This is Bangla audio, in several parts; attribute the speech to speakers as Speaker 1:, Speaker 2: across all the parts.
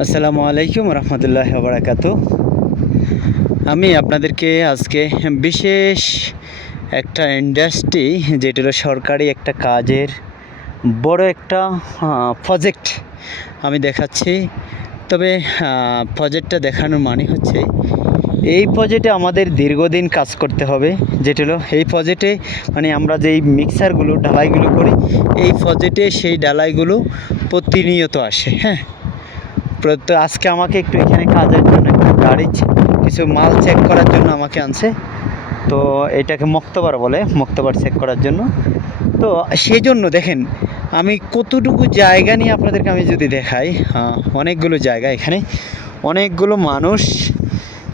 Speaker 1: আসসালামু আলাইকুম রহমতুল্লাহ বারাকাতু। আমি আপনাদেরকে আজকে বিশেষ একটা ইন্ডাস্ট্রি যেটা হলো সরকারি একটা কাজের বড় একটা প্রজেক্ট আমি দেখাচ্ছি। তবে প্রজেক্টটা দেখানোর মানে হচ্ছে, এই প্রজেক্টে আমাদের দীর্ঘদিন কাজ করতে হবে, যেটা হলো এই প্রজেক্টে মানে আমরা যেই মিক্সারগুলো ঢালাইগুলো করি, এই প্রজেক্টে সেই ডালাইগুলো প্রতিনিয়ত আসে হ্যাঁ? প্রত আজকে আমাকে একটু এখানে কাজের জন্য একটু গাড়ি কিছু মাল চেক করার জন্য আমাকে আনছে। তো এটাকে মক্তবার বলে মক্তবার চেক করার জন্য। তো সেই জন্য দেখেন আমি কতটুকু জায়গা নিয়ে আপনাদেরকে আমি যদি দেখাই হ্যাঁ, অনেকগুলো জায়গা এখানে। অনেকগুলো মানুষ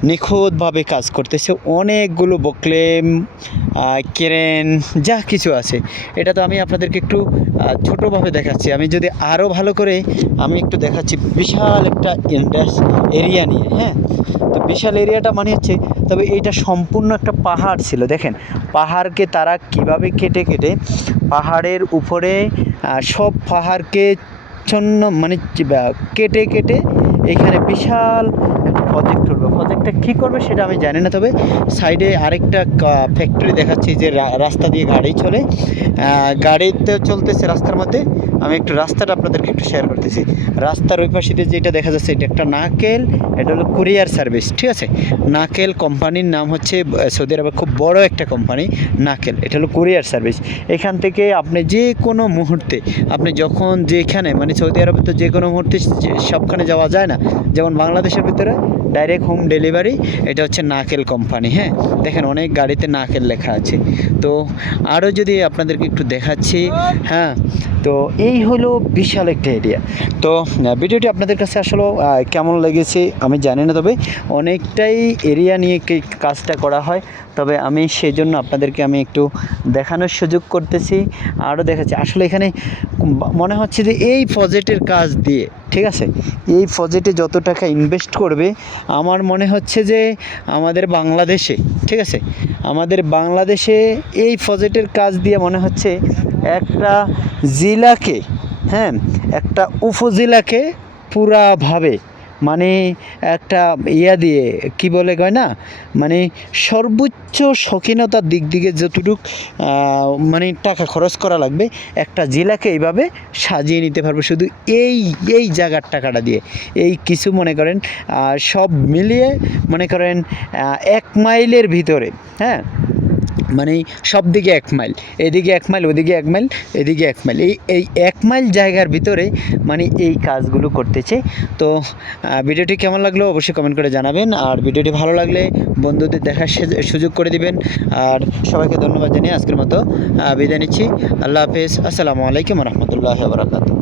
Speaker 1: নিখুঁতভাবে কাজ করতেছে। অনেকগুলো বকলেম ক্রেন, যা কিছু আছে। এটা তো আমি আপনাদেরকে একটু ছোটোভাবে দেখাচ্ছি। আমি যদি আরও ভালো করে, আমি একটু দেখাচ্ছি বিশাল একটা ইন্ডাস এরিয়া নিয়ে হ্যাঁ? তো বিশাল এরিয়াটা মানে হচ্ছে, তবে এইটা সম্পূর্ণ একটা পাহাড় ছিল, দেখেন। পাহাড়কে তারা কীভাবে কেটে কেটে, পাহাড়ের উপরে সব পাহাড়কে ছন্ন মানে কেটে কেটে এখানে বিশাল প্রজেক্ট করবে। প্রজেক্টটা কী করবে সেটা আমি জানি না, তবে সাইডে আরেকটা ফ্যাক্টরি দেখাচ্ছি যে রাস্তা দিয়ে গাড়ি চলে। গাড়িতে চলতেছে রাস্তার মধ্যে। আমি একটু রাস্তাটা আপনাদেরকে একটু শেয়ার করতেছি। রাস্তার ওই পাশে যেটা দেখা যাচ্ছে, এটা একটা নাকেল, এটা হলো কুরিয়ার সার্ভিস, ঠিক আছে? নাকেল কোম্পানির নাম হচ্ছে সৌদি আরবের খুব বড় একটা কোম্পানি, নাকেল, এটা হলো কুরিয়ার সার্ভিস। এখান থেকে আপনি যে কোনো মুহূর্তে, আপনি যখন যেখানে মানে সৌদি আরবে তো যে কোনো মুহূর্তে সবখানে যাওয়া যায় না, যেমন বাংলাদেশের ভিতরে ডাইরেক্ট হোম ডেলিভারি এটা হচ্ছে নাকেল কোম্পানি হ্যাঁ? দেখেন অনেক গাড়িতে নাকেল লেখা আছে। তো আরও যদি আপনাদেরকে একটু দেখাচ্ছি হ্যাঁ? তো এই হলো বিশাল একটা এরিয়া তো ভিডিওটি আপনাদের কাছে আসলে কেমন লেগেছে আমি জানি না, তবে অনেকটাই এরিয়া নিয়ে কাজটা করা হয়। তবে আমি সেই জন্য আপনাদেরকে আমি একটু দেখানোর সুযোগ করতেছি, আরও দেখাচ্ছি। আসলে এখানে মনে হচ্ছে যে এই প্রজেক্টের কাজ দিয়ে, ঠিক আছে? এই প্রজেক্টে যত টাকা ইনভেস্ট করবে, আমার মনে হচ্ছে যে আমাদের বাংলাদেশে, ঠিক আছে? আমাদের বাংলাদেশে এই প্রজেক্টের কাজ দিয়ে মনে হচ্ছে একটা জেলাকে হ্যাঁ একটা উপজেলাকে পুরাভাবে মানে একটা ইয়া দিয়ে, কি বলে কয় না মানে সর্বোচ্চ শৌখিনতার দিক দিকে যতটুক মানে টাকা খরচ করা লাগবে, একটা জেলাকে এইভাবে সাজিয়ে নিতে পারবে। শুধু এই এই জায়গার টাকাটা দিয়ে। এই কিছু মনে করেন সব মিলিয়ে মনে করেন এক মাইলের ভিতরে হ্যাঁ মানে সব দিকে এক মাইল। এদিকে এক মাইল, ওদিকে এক মাইল, এদিকে এক মাইল। এই এই এক মাইল জায়গার ভিতরে মানে এই কাজগুলো করতেছে। তো ভিডিওটি কেমন লাগল অবশ্যই কমেন্ট করে জানাবেন। আর ভিডিওটি ভালো লাগলে বন্ধুদের দেখার সুযোগ করে দিবেন। আর সবাইকে ধন্যবাদ জানিয়ে আজকের মতো বিদায় নিচ্ছি। আল্লাহ হাফেজ। আসসালামু আলাইকুম রহমতুল্লাহ বারাকাতু